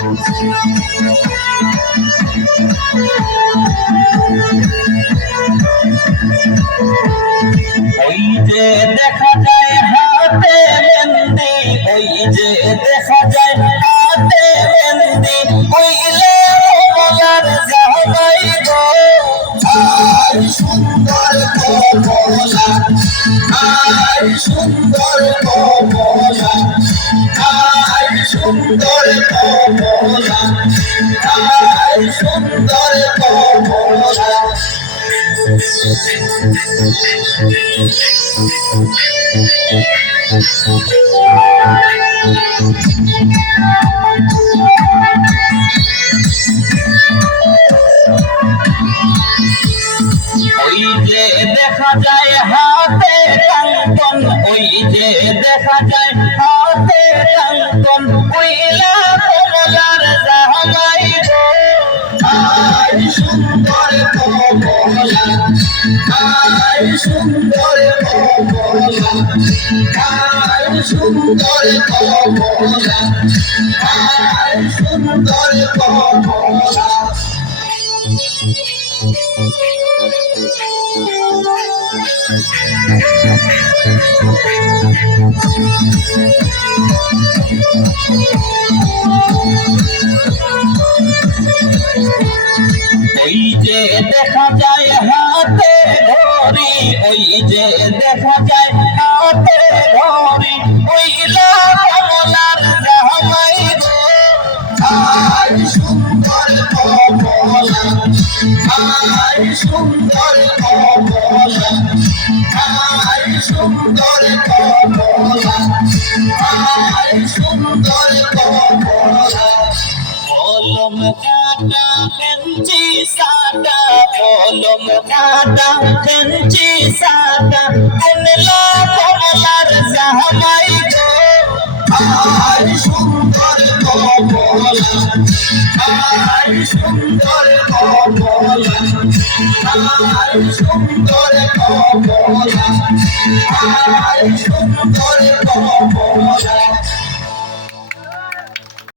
ওই যে দেখা যায় হাতে মেহেন্দি, ওই যে দেখা যায় হাতে মেহেন্দি, কইলে কমলার জামাই গো। আই সুন্দর কমলা, আই সুন্দর কমলা, আই সুন্দর কমলা, আই সুন্দর কমলা। ওই যে দেখা যায় হাতে কাঙ্কন, ওই যে দেখা যায় হাতে কাঙ্কন, কইলা কমলার জামাই গো। আই সুন্দর কমলা, আই সুন্দর কমলা, আই সুন্দর কমলা, আই সুন্দর কমলা। ওই যে দেখা যায় হাতে ঘড়ি, ওই যে দেখা যায় হাতে ঘড়ি, কইলা কমলার জামাই গো। আই সুন্দর কমলা, আই সুন্দর কমলা, আই সুন্দর কমলা, আই সুন্দর কমলা। কলম কাটা পেন্সি সাদা, কলম কাটা পেন্সি সাদা, আনলা কমলার জামাই গো। আই সুন্দর কমলা, আই সুন্দর কমলা, আই সুন্দর কমলা, আই সুন্দর কমলা।